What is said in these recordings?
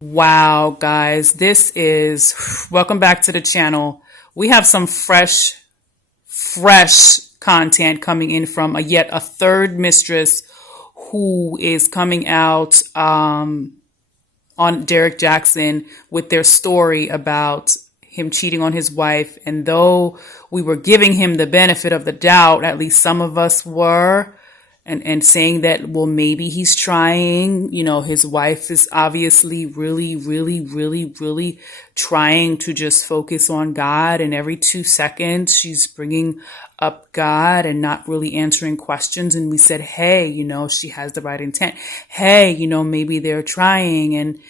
Wow, guys, welcome back to the channel. We have some fresh content coming in from yet a third mistress who is coming out on Derrick Jaxn with their story about him cheating on his wife. And though we were giving him the benefit of the doubt, at least some of us were, and saying that, well, maybe he's trying, his wife is obviously really trying to just focus on God. And every 2 seconds, she's bringing up God and not really answering questions. And we said, hey, she has the right intent. Hey, maybe they're trying. And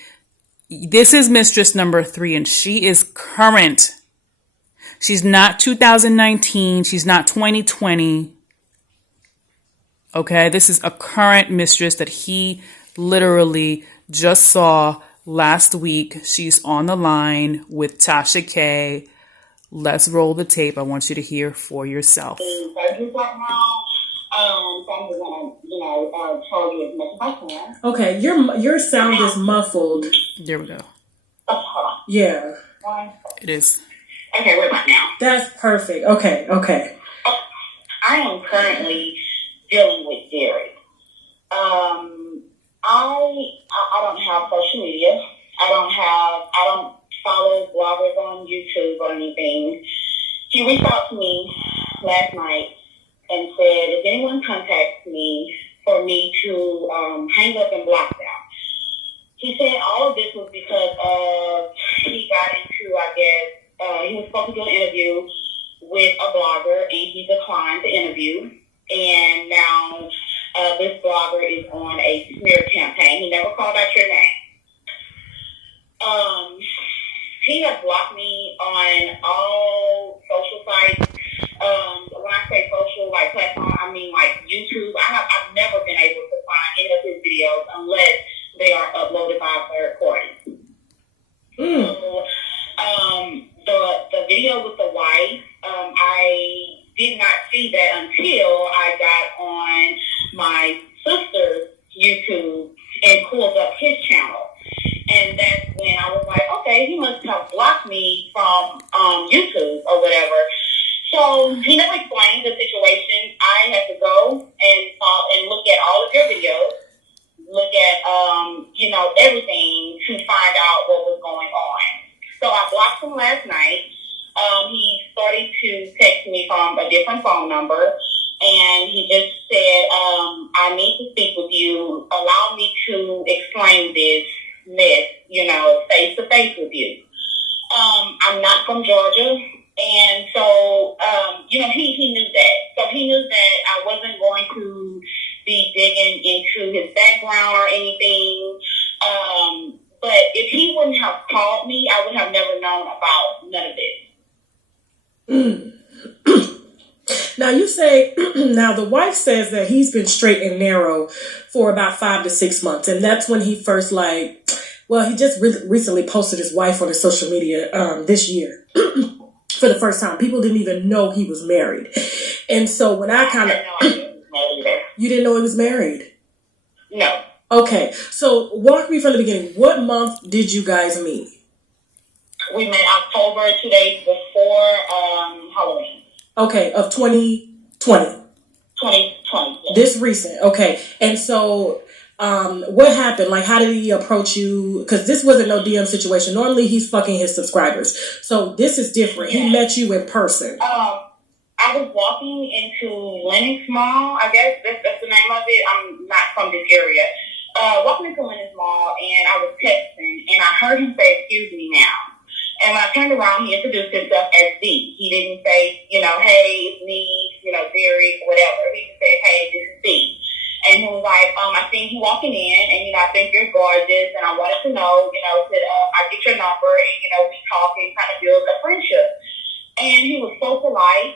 this is mistress number 3, and she is current. She's not 2019. She's not 2020. Okay, this is a current mistress that he literally just saw last week. She's on the line with Tasha.K. Let's roll the tape. I want you to hear for yourself. So I'm gonna, tell you as much as I can. Okay, your sound is muffled. There we go. Oh, hold on. Yeah. It is. Okay, we're back now. That's perfect. Okay. I am currently dealing with Derrick. I don't have social media. I don't follow bloggers on YouTube or anything. He reached out to me last night and said, if anyone contacts me for me to hang up and block them. He said all of this was because he got into, he was supposed to do an interview with a blogger and he declined the interview. And now this blogger is on a smear campaign. He never called out your name. He has blocked me on all social sites. When I say social, like platform, I mean like YouTube. I've never been able to find any of his videos unless they are uploaded by a third party. So, the video with the wife, I did not see that until I got on my sister's YouTube and pulled up his channel. And that's when I was like, okay, he must have blocked me from YouTube or whatever. So he never explained the situation. I had to go and look at all of your videos, look at, everything to find out what was going on. So I blocked him last night. He started to text me from a different phone number, and he just said, I need to speak with you. Allow me to explain this mess, face to face with you. I'm not from Georgia, and so, he knew that. So he knew that I wasn't going to be digging into his background or anything. But if he wouldn't have called me, I would have never known about none of this. Now you say, now the wife says that he's been straight and narrow for about 5 to 6 months. And that's when he first he just recently posted his wife on his social media this year for the first time. People didn't even know he was married. And so when I kind of... You didn't know he was married? No. Okay. So walk me from the beginning. What month did you guys meet? We met October, 2 days before Halloween. Okay, of 2020. 2020, yes. This recent, okay. And so, what happened? Like, how did he approach you? Because this wasn't no DM situation. Normally, he's fucking his subscribers. So, this is different. Yeah. He met you in person. I was walking into Lenox Mall, I guess. That's the name of it. I'm not from this area. Walking into Lenox Mall, and I was texting, and I heard him say, "Excuse me, ma'am." And when I turned around, he introduced himself as Z. He didn't say, hey, it's me, Derrick, whatever. He just said, hey, this is Z. And he was like, I seen you walking in, and, I think you're gorgeous, and I wanted to know, that I get your number, and, we talk and kind of build a friendship. And he was so polite.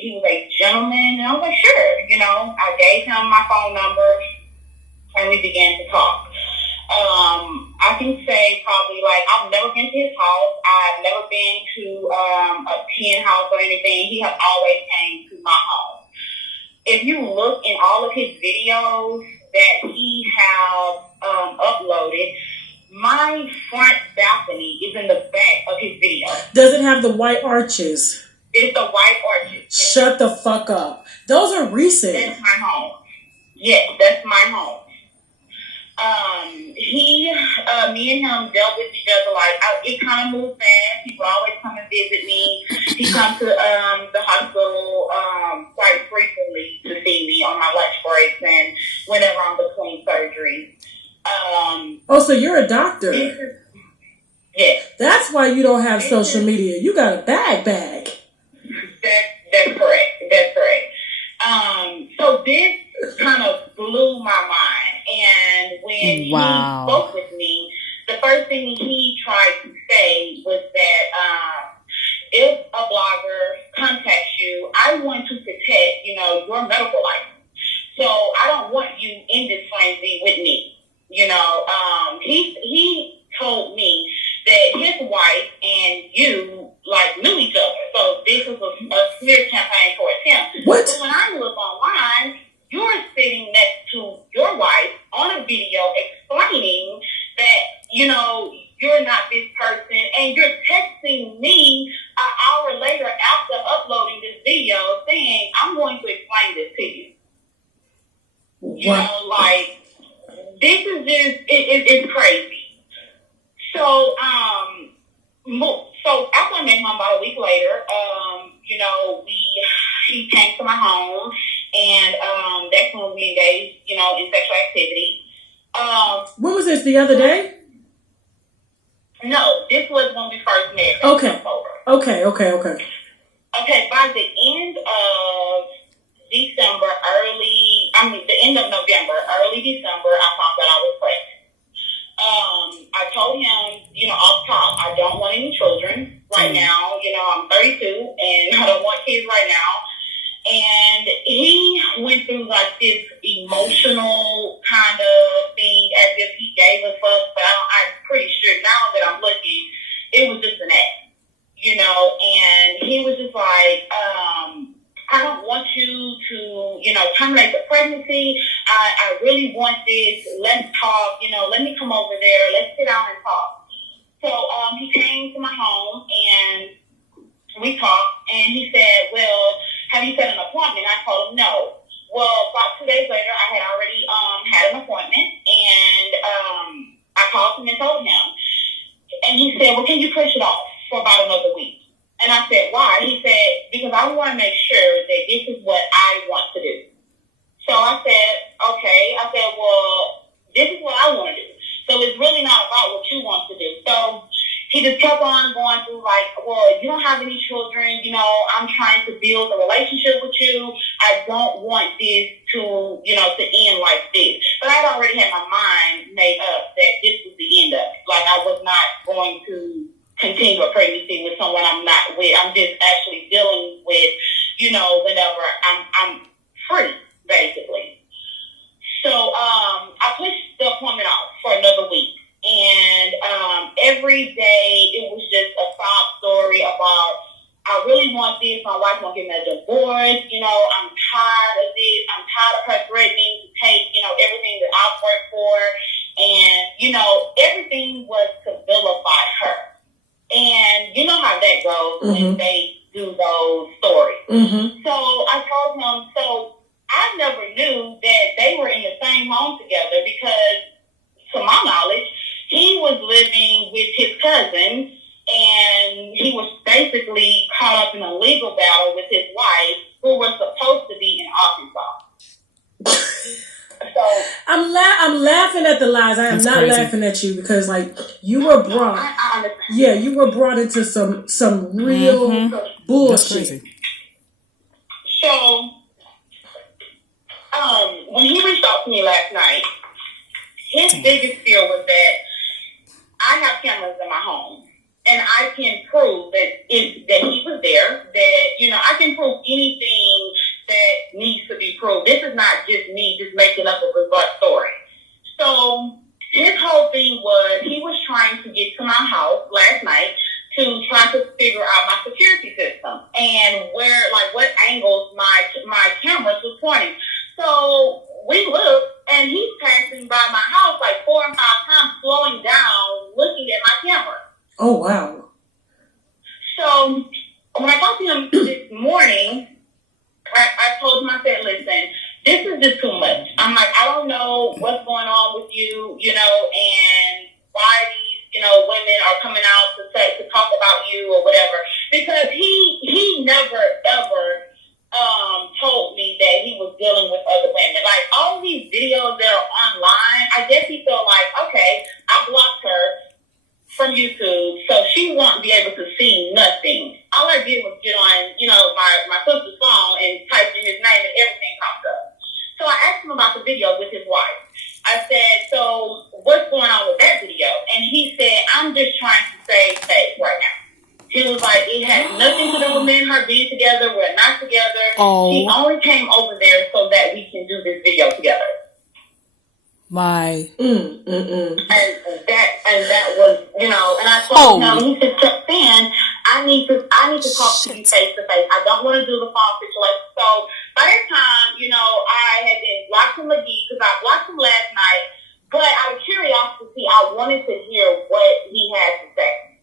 He was a gentleman, and I was like, sure. I gave him my phone number, and we began to talk. I can say probably I've never been to his house. I've never been to a pen house or anything. He has always came to my home. If you look in all of his videos that he have uploaded, my my front balcony is in the back of his video. Does it have the white arches? It's the white arches. Shut the fuck up. Those are recent. That's my home. Yes, that's my home. Me and him dealt with each other it kind of moved fast. He would always come and visit me. He comes to the hospital quite frequently to see me on my lunch breaks and whenever I'm between surgeries. So you're a doctor. Yes. That's why you don't have social media. You got a bag. That's correct. That's correct. So this kind of blew my mind. And when he spoke with me, the first thing he tried to say was that if a blogger contacts you, I want to protect, your medical license. So I don't want you in this frenzy with me. He told me that his wife and you knew each other. So this was a smear campaign towards him. What? So when I look online, you're sitting next to your wife on a video explaining that, you're not this person, and you're texting me an hour later after uploading this video saying, I'm going to explain this to you. What? This is just, it's crazy. So, so after I met him about a week later, he came to my home, and that's when we engaged, in sexual activity. When was this? The other day? No, this was when we first met. Okay. Okay. Okay, by the end of December, the end of November, early December, I found that I was pregnant. I told him, off top, I don't want any children right now. I'm 32 and I don't want kids right now. And he went through this emotional kind of thing as if he gave a fuck, but I'm pretty sure now that I'm looking, it was just an act, and he was just I don't want you to, terminate the pregnancy. I really want this. Let's talk, let me come over there. Let's sit down and talk. So he came to my home and we talked, and he said, well, have you set an appointment? I told him no. Well, about 2 days later, I had already had an appointment, and I called him and told him. And he said, well, can you push it off for about another week? And I said, why? He said, because I want to make sure that this is what I want to do. So I said, okay. I said, well, this is what I want to do. So it's really not about what you want to do. So he just kept on going through well, you don't have any children, I'm trying to build a relationship with you. I don't want this to, to end like this. But I had already had my mind made up that this was the end of it. I was not going to continue a pregnancy with someone I'm not with. I'm just actually dealing with, whenever I'm free, basically. So I pushed the appointment off for another week. And every day it was just a sob story about, I really want this. My wife won't give me a divorce. I'm tired of this. I'm tired of her threatening to take, everything that I've worked for. And, everything was to vilify her. And you know how that goes when they do those stories. Mm-hmm. So I told him, so I never knew that they were in the same home together because, to my knowledge, he was living with his cousin, and he was basically caught up in a legal battle with his wife, who was supposed to be in Arkansas. So I'm laughing at the lies. I am not crazy. Laughing at you because you were brought. I understand. Yeah, you were brought into some real bullshit. So when he reached out to me last night, his biggest fear was that I have cameras in my home, and I can prove that he was there, that, I can prove anything that needs to be proved. This is not just me just making up a bizarre story. So his whole thing was he was trying to get to my house last night to try to figure out my security system and where, what angles my cameras was pointing. So we looked, and he's passing by my house 4 and 5 times, slowing down, Oh, wow. So when I talked to him this morning, I told him, I said, listen, this is just too much. I'm like, I don't know what's going on with you, and why these, women are coming out to talk about you or whatever. Because he never, ever told me that he was dealing with other women. Like, all these videos that are online, I guess he felt like, okay, I blocked her from YouTube, so she won't be able to see nothing. All I did was get on, my sister's phone and type in his name and everything popped up. So I asked him about the video with his wife. I said, so what's going on with that video? And he said, I'm just trying to save face right now. He was like, it has nothing to do with me and her being together. We're not together. Oh. He only came over there so that we can do this video together. My. And that was, and I told him, he just kept saying, I need to talk to you face to face. I don't want to do the phone situation. So by that time, I had been blocked him again because I blocked him last night. But out of curiosity, I wanted to hear what he had to say.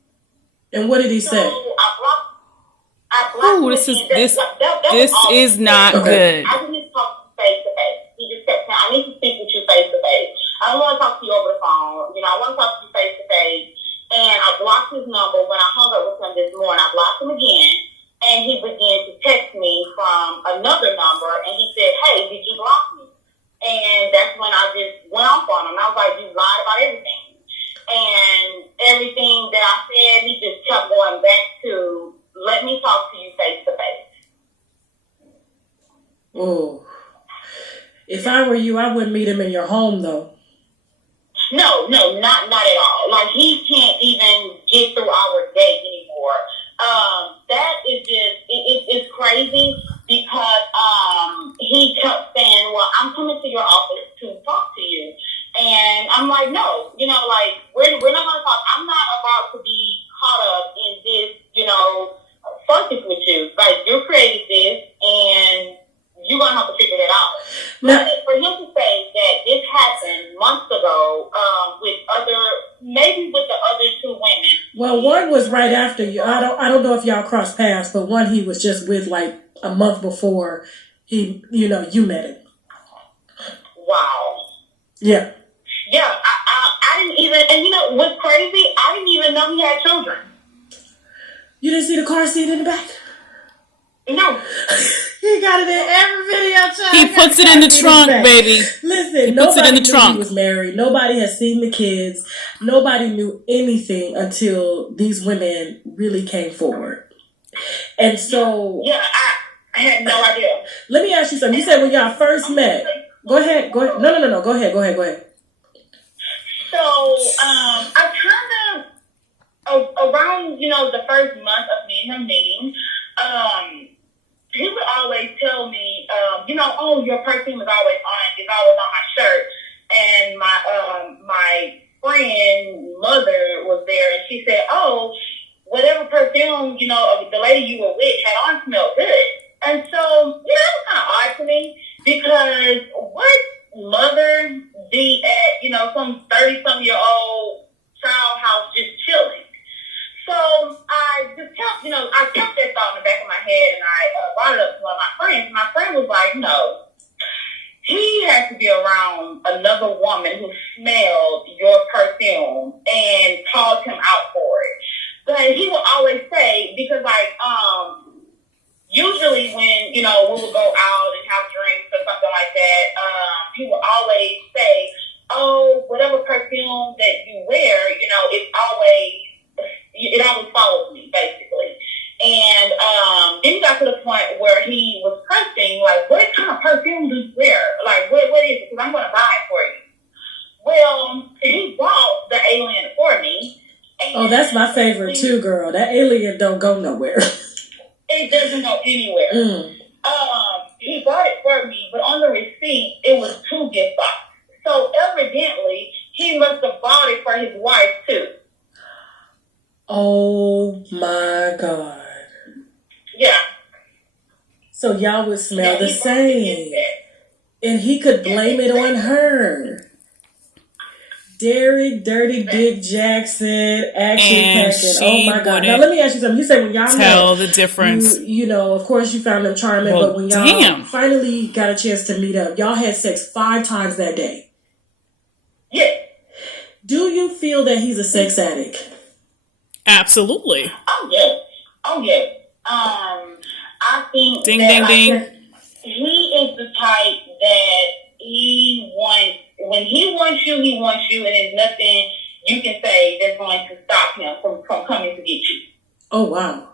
And what did he say? I blocked him. This That is not good. I didn't just talk face to face. He just kept saying, I need to speak with you face to face. I don't want to talk to you over the phone. I want to talk to you face to face. And I blocked his number when I hung up with him this morning. I blocked him again. And he began to text me from another number. And he said, hey, did you block me? And that's when I just went off on him. I was like, you lied about everything. And everything that I said, he just kept going back to, let me talk to you face to face. Oh. If I were you, I wouldn't meet him in your home, though. No, not at all. Like, he can't even get through our gate anymore. That is just, it's crazy because he kept saying, well, I'm coming to your office to talk to you. And I'm like, no, we're not going to talk. I'm not about to be caught up in this, circus with you. Like, you created this and you're going to have to figure that out. Now, but for him to say that this happened months ago maybe with the other two women. Well, one was right after you. I don't know if y'all crossed paths, but one he was just with like a month before you met him. Wow. Yeah. Yeah, I didn't even, and what's crazy? I didn't even know he had children. You didn't see the car seat in the back? No. He got it in every video, child. He puts it in the trunk, baby. Listen, nobody knew he was married. Nobody had seen the kids. Nobody knew anything until these women really came forward. And so... Yeah, I had no idea. Let me ask you something. You said when y'all first met... Go ahead. No. Go ahead. So, I kind of, around, the first month of me and him meeting, he would always tell me, oh, your perfume is always on my shirt. And my friend mother was there, and she said, oh, whatever perfume, the lady you were with had on smelled good. And so, that was kind of odd to me, because what mother be at, some 30-some-year-old child house just chilling? So I just kept, I kept that thought in the back of my head, and I brought it up to one of my friends. My friend was like, no, he has to be around another woman who smelled your perfume and called him out for it. But he would always say, because usually when, we would go out and have drinks or something like that, he would always say, oh, whatever perfume that you wear, it always follows me, basically. And then he got to the point where he was pressing, like, what kind of perfume do you wear? Like, what is it? Because I'm going to buy it for you. Well, he bought the alien for me. Oh, that's my favorite too, girl. That alien don't go nowhere. It doesn't go anywhere. He bought it for me, but on the receipt, it was 2 gift boxes. So evidently, he must have bought it for his wife too. Oh my God. Yeah. So y'all would smell the same. And he could blame it on her. Derrick Dirty Dick Jaxn action And packing. she Oh my God. Now wouldn't let me ask you something. You said when y'all tell met, the difference. you know, of course you found them charming, Well, but when y'all damn. finally got a chance to meet up, y'all had sex 5 times that day. Yeah. Do you feel that he's a sex addict? Absolutely. Oh yeah. Oh yeah. I think Ding, that ding, like, ding. he is the type that he wants. When he wants you, and there's nothing you can say that's going to stop him from coming to get you. Oh wow.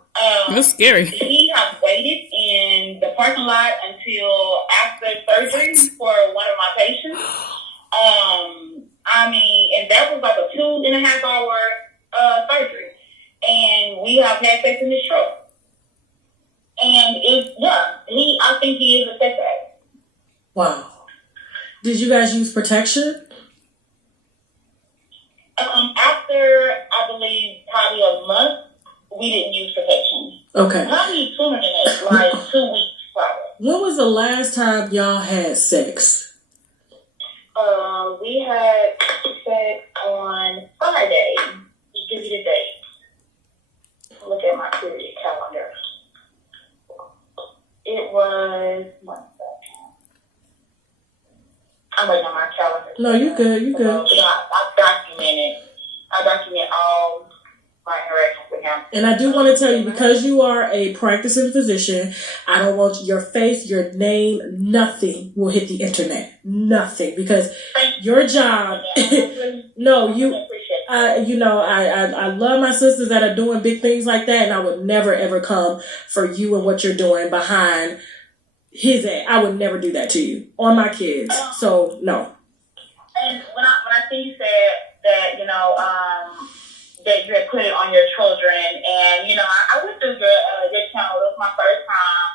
That's scary. He has waited in the parking lot until after surgery for one of my patients. I mean, and that was like a 2.5 hour surgery. And we have had sex in this truck. And I think he is a sex addict. Wow. Did you guys use protection? After, I believe, probably a month, we didn't use protection. Okay. Probably sooner than that, like 2 weeks probably. When was the last time y'all had sex? We had sex on Friday. Just give you the date. Look at my period calendar. It was 1 second. I'm waiting on my calendar. No, you good. You good. I document all my interactions with him. And I do want to tell you, because you are a practicing physician, I don't want your face, your name, nothing will hit the internet. Nothing. Because your job, no, I love my sisters that are doing big things like that, and I would never, ever come for you and what you're doing behind his ass. I would never do that to you or my kids. So, no. And when I see you said that, that you had put it on your children, and I went through your channel. It was my first time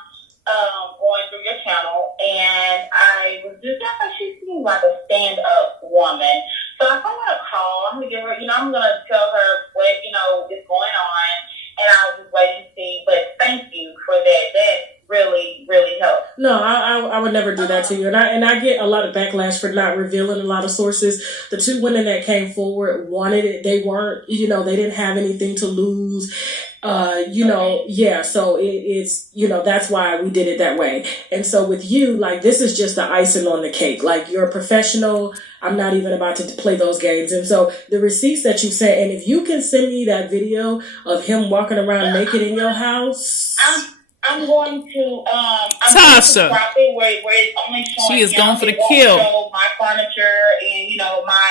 going through your channel, and I was just like, she seems like a stand-up woman. So if I want to call, I'm gonna give her, I'm gonna tell her what is going on, and I'll just wait and see. But thank you for that. That really, really helped. No, I would never do that to you. And I get a lot of backlash for not revealing a lot of sources. The 2 women that came forward wanted it. They weren't, they didn't have anything to lose. So it's, that's why we did it that way. And so with you, like, this is just the icing on the cake. Like, you're a professional. I'm not even about to play those games. And so the receipts that you sent, and if you can send me that video of him walking around naked in your house. I'm going to Tasha. crop it where it's only showing. She is going for the won't kill. Show my furniture and my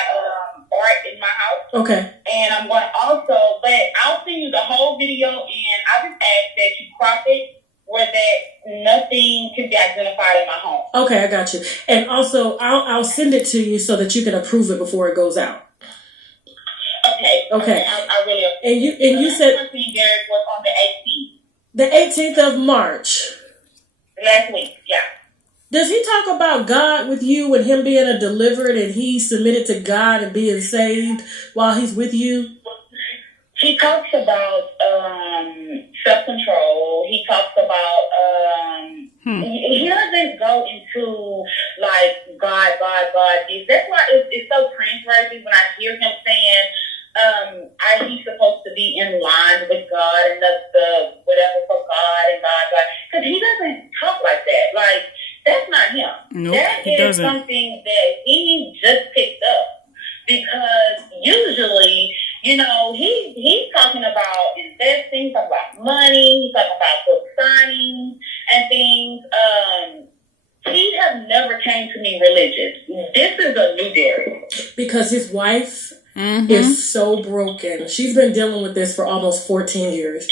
art in my house. Okay. And I'm going to also, but I'll send you the whole video, and I just ask that you crop it where that nothing can be identified in my home. Okay, I got you. And also, I'll send it to you so that you can approve it before it goes out. Okay. I really appreciate and you said Derrick was on the 18th. The 18th of March. Last week, yeah. Does he talk about God with you and him being a delivered and he submitted to God and being saved while he's with you? He talks about self-control. He talks about he doesn't go into like God. That's why it's so cringeworthy when I hear him saying he's supposed to be in line with God and the whatever for God and God. Because he doesn't talk like that. Like, that's not him. Nope, that he is doesn't. something that he just picked up. Because usually, he's talking about investing, talking about money, he's talking about book signings and things. He has never came to me religious. This is a new Derrick. Because his wife is so broken. She's been dealing with this for almost 14 years.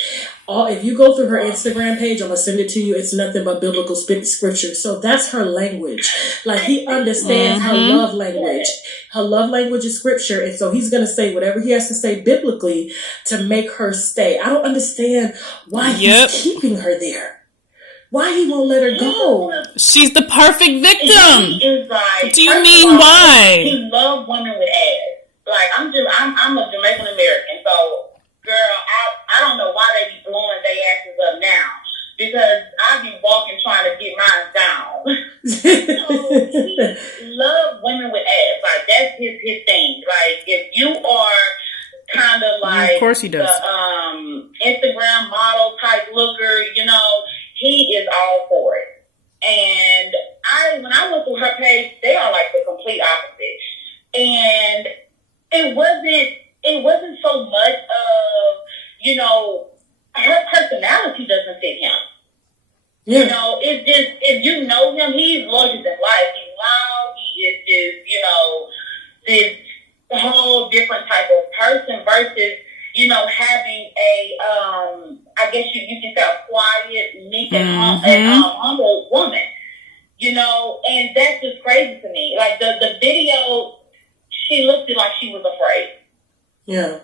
If you go through her Instagram page, I'm going to send it to you. It's nothing but biblical scripture. So that's her language. Like, he understands her love language. Her love language is scripture. And so he's going to say whatever he has to say biblically to make her stay. I don't understand why he's keeping her there. Why he won't let her go? She's the perfect victim. He is like, What do you mean, why? He loves women with ass. Like, I'm a Jamaican American, so girl, I don't know why they be blowing their asses up now, because I be walking trying to get mine down. So he love women with ass. Like, that's his thing. Like, like Of course he does. the Instagram model type looker, he is all for it. And when I look through her page, they are like the complete opposite. And it wasn't so much of, her personality doesn't fit him. Yeah. It's just, if you know him, he's larger than life. He's loud. He is just, this whole different type of person versus, having I guess you can say a quiet, meek and humble woman. And that's just crazy to me. Like the video, she looked like she was afraid. Yeah.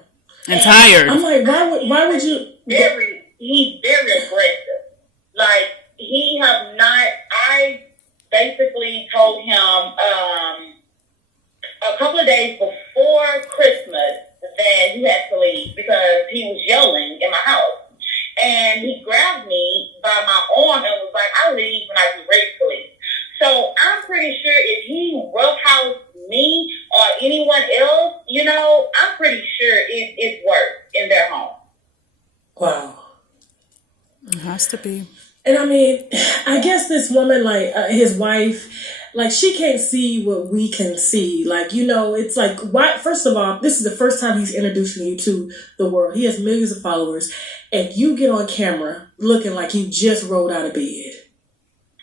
And tired. I'm like, why would you? He's very aggressive. Like, I basically told him a couple of days before Christmas that he had to leave because he was yelling in my house. And he grabbed me by my arm and was like, I'll leave when I get ready to leave. So I'm pretty sure if he roughhoused me or anyone else, I'm pretty sure it's worse in their home. Wow. It has to be. And I mean, I guess this woman, like his wife, like she can't see what we can see. Like, it's like, why? First of all, this is the first time he's introducing you to the world. He has millions of followers, and you get on camera looking like you just rolled out of bed.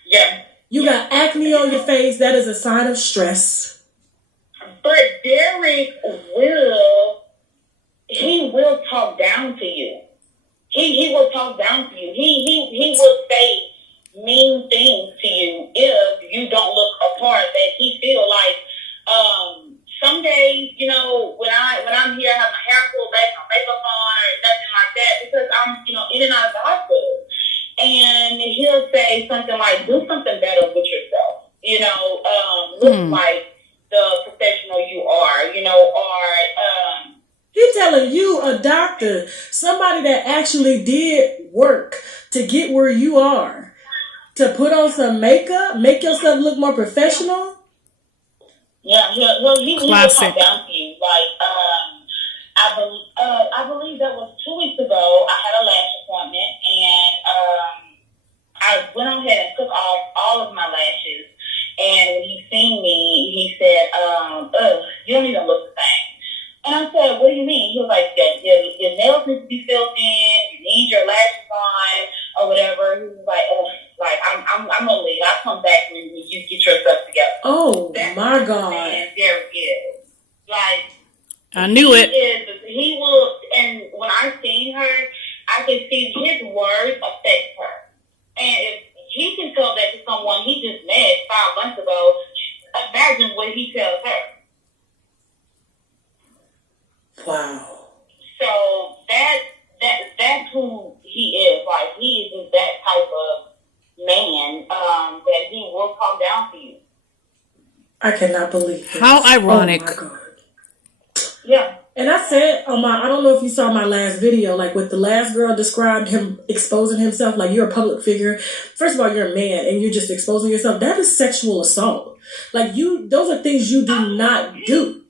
Yeah. You got acne on your face. That is a sign of stress. But Derrick he will talk down to you. He will talk down to you. He will say mean things to you if you don't look apart. That he feel like some days, when I'm here, I have my hair pulled back, my makeup on, or nothing like that because I'm in and out of the hospital. And he'll say something like, "Do something better with yourself." Look like the professional you are. He's telling you, a doctor, somebody that actually did work to get where you are, to put on some makeup, make yourself look more professional. Yeah, he will come down to you. Like, I believe that was 2 weeks ago. I had a lash appointment, and I went on ahead and took off all of my lashes. And when he seen me, he said, "You don't even look the same." And I said, "What do you mean?" He was like, your nails need to be filled in. You need your lashes on, or whatever. He was like, I'm gonna leave. I'll come back when you get yourself together. Oh, that's my God. And Derrick is like, I knew it. He will, and when I seen her, I can see his words affect her. And if he can tell that to someone he just met 5 months ago, imagine what he tells her. Wow. So that's who he is. Like, he is just that type of man that he will come down to you. I cannot believe this. How ironic. Oh my God. Yeah. And I said I don't know if you saw my last video, like what the last girl described him exposing himself, like you're a public figure. First of all, you're a man and you're just exposing yourself. That is sexual assault. Like those are things you do not do.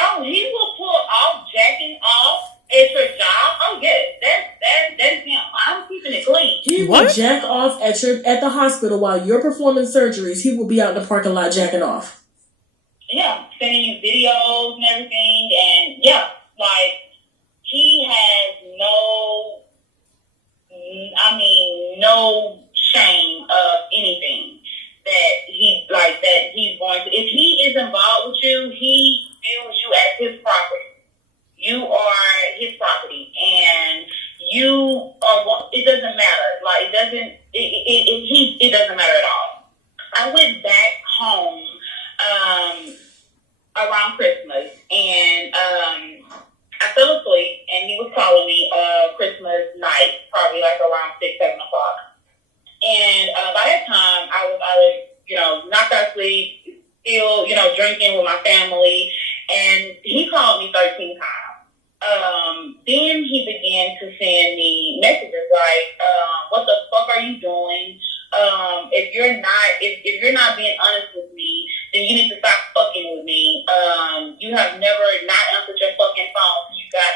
Oh, he will pull off jacking off at your job. Oh yes, that's him. I'm keeping it clean. He will jack off at the hospital while you're performing surgeries. He will be out in the parking lot jacking off. Yeah, sending you videos and everything, and yeah, like he has no shame of anything that he's going to. If he is involved with you, he views you as his property. You are his property, and you are. It doesn't matter. Like it doesn't matter at all. I went back home around Christmas, and I fell asleep, and he was calling me Christmas night, probably like around 6-7 o'clock. And by that time, I was knocked out of sleep, still, drinking with my family, and he called me 13 times. Then he began to send me messages like, "What the fuck are you doing? If you're not being honest with me, then you need to stop fucking with me. You have never not answered your fucking phone. You got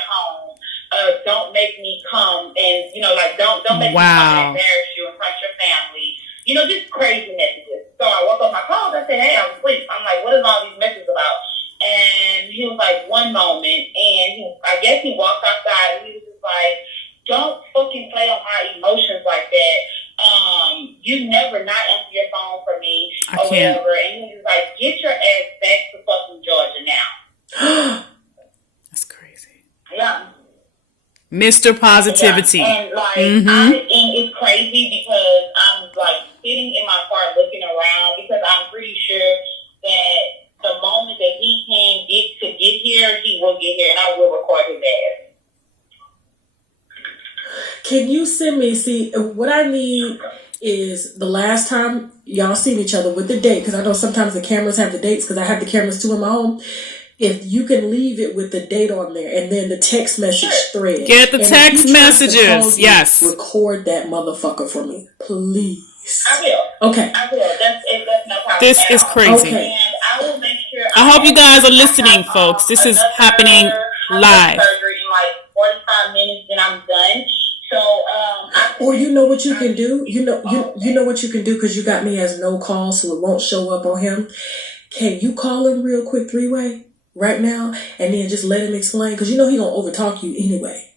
but don't make me come and, like, don't make me come and embarrass you in front of your family. Just crazy messages. So I woke up my calls. I said, hey, I was asleep. I'm like, what is all these messages about? And he was like, one moment. And I guess he walked outside and he was just like, don't fucking play on my emotions like that. You never not answer your phone for me or whatever. And he was like, get your ass back to fucking Georgia now. That's crazy. Yeah. Mr. Positivity. Yeah. And like, and it's crazy because I'm like sitting in my car looking around because I'm pretty sure that the moment that he can get here, he will get here and I will record his ass. Can you send me, what I need is the last time y'all seen each other with the date, because I know sometimes the cameras have the dates, because I have the cameras too in my home. If you can leave it with the date on there and then the text message thread. Get the text messages. Yes. Record that motherfucker for me, please. I will. Okay. I will. That's no problem. This is crazy. Okay. And I will make sure. I hope you guys are listening, folks. This is happening live. Surgery in like 45 minutes, and I'm done. So, or you know what you can do? You know what you can do, because you got me as no call, so it won't show up on him. Can you call him real quick 3-way right now, and then just let him explain? Because he gonna overtalk you anyway.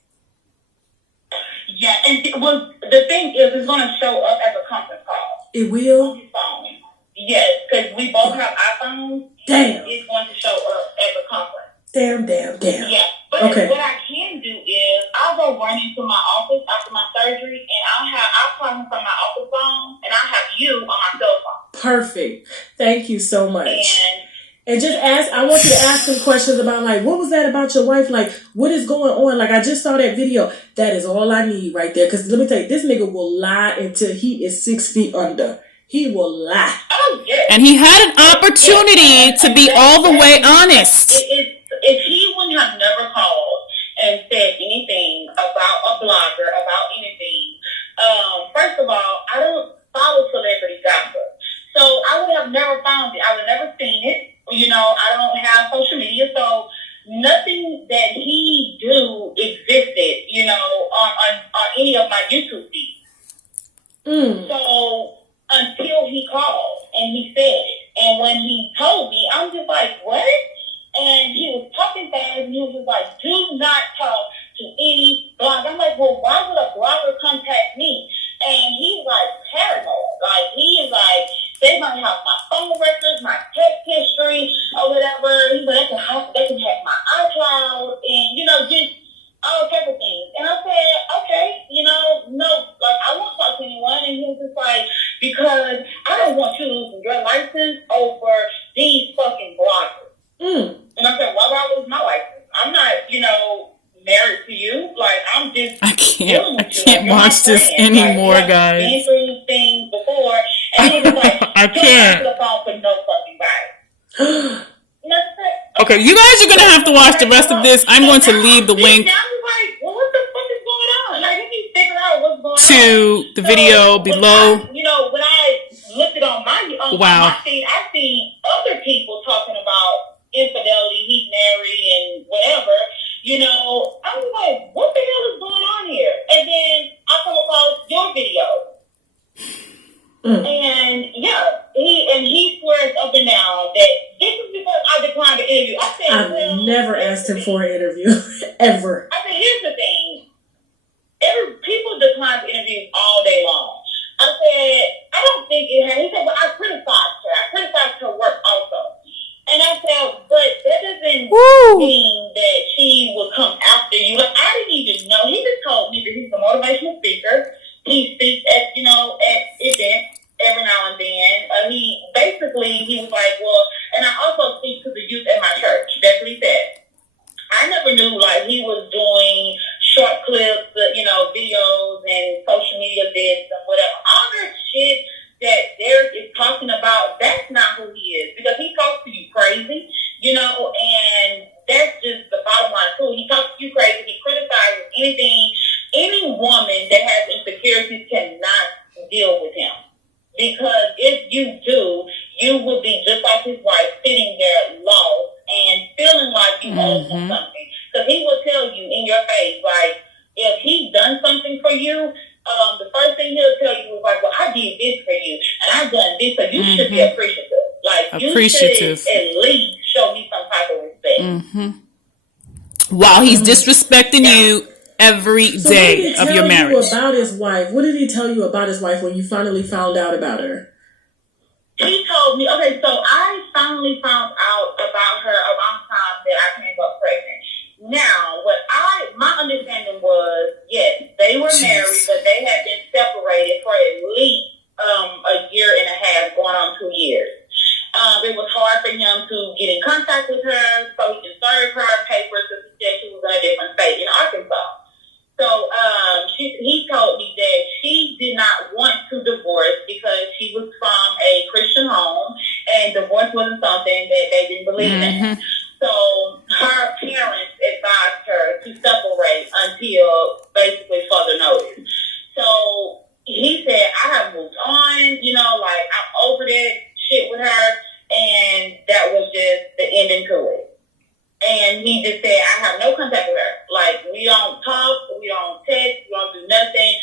Yeah, and the thing is, it's gonna show up as a conference call. It will. On his phone. Yes, because we both have iPhones. Damn. It's going to show up as a conference. Damn. Yeah, but okay. What I can do is I'll go run into my office after my surgery, and I'll call him from my office phone, and I'll have you on my cell phone. Perfect. Thank you so much. And just ask. I want you to ask him questions about, like, what was that about your wife? Like, what is going on? Like, I just saw that video. That is all I need right there. Because let me tell you, this nigga will lie until he is 6 feet under. He will lie. Oh yeah. And he had an opportunity to be all the way honest. If he wouldn't have never called and said anything about a blogger, about anything, first of all, I don't follow celebrity gossip. So I would have never found it. I would have never seen it. I don't have social media, so nothing that he do existed, on any of my YouTube feeds. So until he called and he said it, and when he told me, I'm just like, what? And he was talking fast, and he was just like, do not talk to any blogger. I'm like, well, why would a blogger contact me? And he's like paranoid. Like, he is like, they might have my phone records, my text history, or whatever. He's like, they can hack my iCloud, and, just all type of things. And I said, okay, no, like, I won't talk to anyone. And he was just like, because I don't want you losing your license over these fucking bloggers. And I said, why would I lose my license? I'm not, married to you. Like, I'm just I can't watch this anymore, guys. I've been through things before, and he was like, I can't. Don't answer the phone for no fucking body. Okay, you guys are gonna have to watch the rest of this. I'm going to leave the link Now I'm like, well, what the fuck is going on? Like, you need to figure out what's going to the video below. When I looked it on my feed, I seen other people talking about infidelity, he's married and whatever. I'm like, what the hell is going on here? And then I come across your video. And he swears up and down that this is because I declined the interview. I said, I've never asked him for an interview ever. I said, here's the thing. People decline the interviews all day long. I said, I don't think it had. He said, well, I criticized her. I criticized her work also. And I said, but that doesn't mean that she will come after you. Like, I didn't even know. He just told me that he's a motivational speaker. He speaks at events every now and then. He was like, well, and I also speak to the youth at my church. That's what he said. I never knew, like, he was doing short clips, videos and social media bits and whatever. All that shit that Derrick is talking about, that's not who he is, because he talks to you crazy, and that's just the bottom line too. He talks to you crazy. He criticizes anything. Any woman that has insecurities cannot deal with him, because if you do, you will be just like his wife, sitting there lost and feeling like you owe him something. Because he will tell you in your face, like, if he's done something for you, the first thing he'll tell you is like, well, I did this for you, and I've done this, so you should be appreciative. Like, you should at least show me some type of respect. While he's disrespecting you every day of your marriage. What did he tell you about his wife? What did he tell you about his wife when you finally found out about her? He told me, okay, so I finally found out about her around the time that I came up pregnant. Now, my understanding was, yes, they were married, but they had been separated for at least a year and a half, going on 2 years. It was hard for him to get in contact with her, so he can serve her papers because he said she was in a different state in Arkansas. So he told me that she did not want to divorce because she was from a Christian home, and divorce wasn't something that they didn't believe in. So her parents advised her to separate until basically further notice. So he said, I have moved on, like, I'm over that shit with her, and that was just the ending to it. And he just said, I have no contact with her. Like, we don't talk, we don't text, we don't do nothing.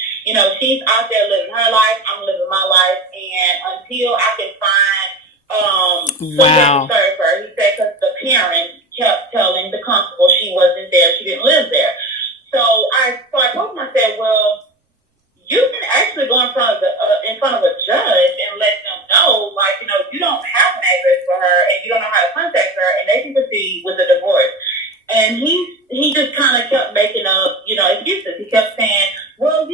She's out there living her life, I'm living my life, and until I can find something to serve her, he said, because the parents kept telling the constable she wasn't there, she didn't live there. So I told him, I said, well, you can actually go in front of a judge and let them know, like, you don't have an address for her and you don't know how to contact her, and they can proceed with the divorce. And he just kind of kept making up, excuses. He kept saying, well,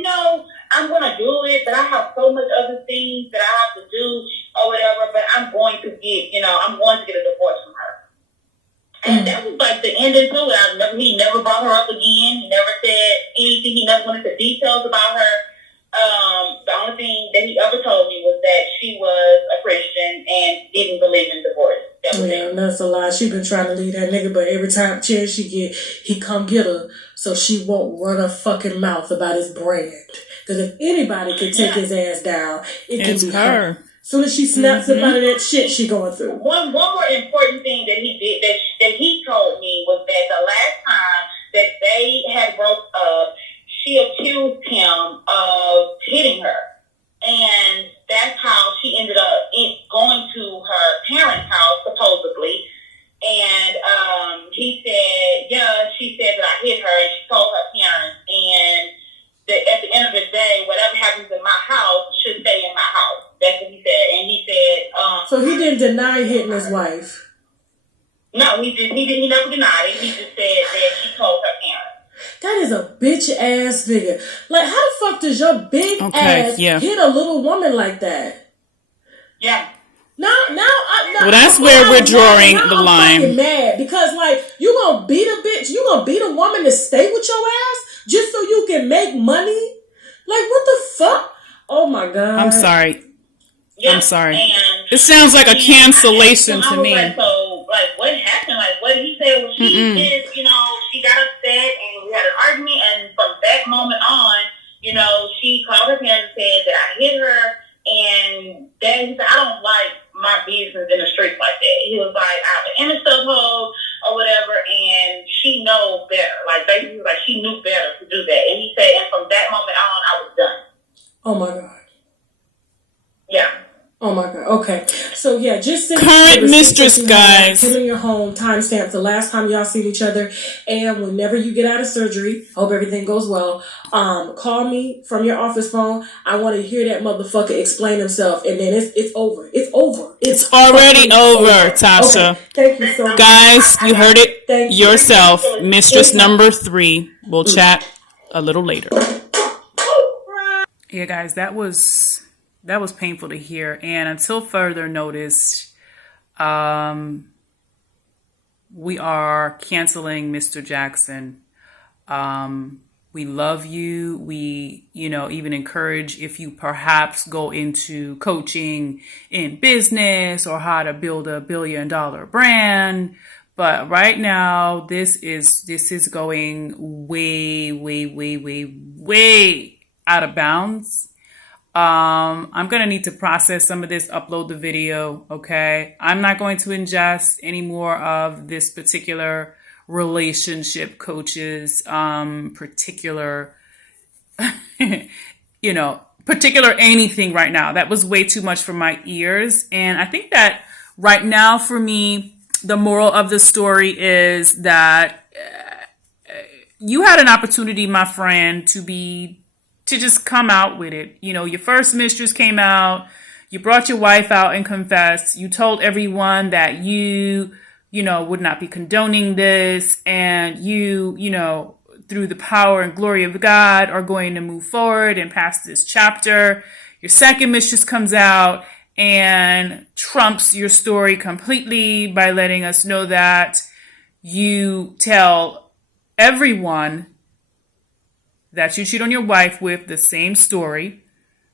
I'm going to do it, but I have so much other things that I have to do or whatever, but I'm going to get a divorce from her. And that was like the ending to it. He never brought her up again. He never said anything. He never went into details about her. The only thing that he ever told me was that she was a Christian and didn't believe in divorce. Yeah, that's a lie. She been trying to leave that nigga, but every time chance she get, he come get her so she won't run her fucking mouth about his brand. Because if anybody can take his ass down, it can be her. Soon as she snaps up out of that shit she going through. One more important thing that he did that he told me was that the last time that they had broke up, she accused him of hitting her. And that's how she ended up going to her parents' house, supposedly. And he said, she said that I hit her, and she told her parents. And at the end of the day, whatever happens in my house should stay in my house. That's what he said. And he said... so he didn't deny hitting his wife? No, he never denied it. He just said that she told her parents. That is a bitch ass nigga. Like, how the fuck does your big ass hit a little woman like that? Yeah. Well, that's where we're drawing the line. I'm fucking mad because, like, you gonna beat a bitch, you gonna beat a woman to stay with your ass just so you can make money? Like, what the fuck? Oh my god. I'm sorry. Yeah, I'm sorry. It sounds like a cancellation to me. What happened? Like, what he said was she just, she got upset and we had an argument, and from that moment on, she called her parents and said that I hit her, and then he said, I don't like my business in the streets like that. He was like, I have an image to uphold or whatever, and she knows better. Like, basically, like, she knew better to do that. And he said, and from that moment on, I was done. Oh my god. Yeah. Oh my god. Okay. So yeah, just send current mistress, guys. Him in your home, timestamp the last time y'all seen each other, and whenever you get out of surgery, hope everything goes well. Call me from your office phone. I want to hear that motherfucker explain himself, and then it's over. It's over. It's already over, Tasha. Okay. Thank you so much, guys. You heard it yourself. Mistress number 3. We'll chat a little later. Yeah, guys, that was painful to hear. And until further notice, we are canceling Mr. Jaxn. We love you. We, even encourage if you perhaps go into coaching in business or how to build a $1 billion brand. But right now, this is going way, way, way, way, way out of bounds. I'm going to need to process some of this, upload the video. Okay. I'm not going to ingest any more of this particular relationship coach's, particular you know, particular anything right now. That was way too much for my ears. And I think that right now for me, the moral of the story is that you had an opportunity, my friend, to just come out with it. You know, your first mistress came out, you brought your wife out and confessed. You told everyone that you know, would not be condoning this, and you know, through the power and glory of God, are going to move forward and pass this chapter. Your second mistress comes out and trumps your story completely by letting us know that you tell everyone that you cheat on your wife with the same story,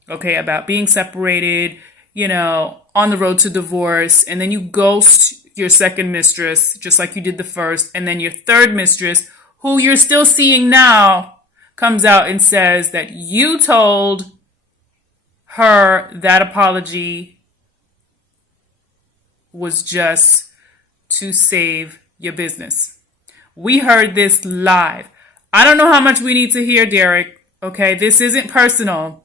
okay, about being separated, you know, on the road to divorce, and then you ghost your second mistress, just like you did the first, and then your third mistress, who you're still seeing now, comes out and says that you told her that apology was just to save your business. We heard this live. I don't know how much we need to hear, Derrick. Okay, this isn't personal.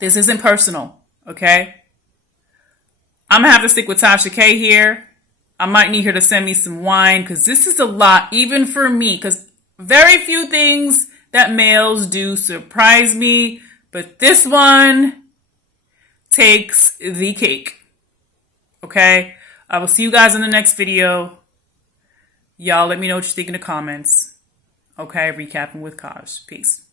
This isn't personal. Okay, I'm gonna have to stick with Tasha.K here. I might need her to send me some wine because this is a lot, even for me. Because very few things that males do surprise me, but this one takes the cake. Okay, I will see you guys in the next video. Y'all let me know what you think in the comments. Okay, recapping with Kaj. Peace.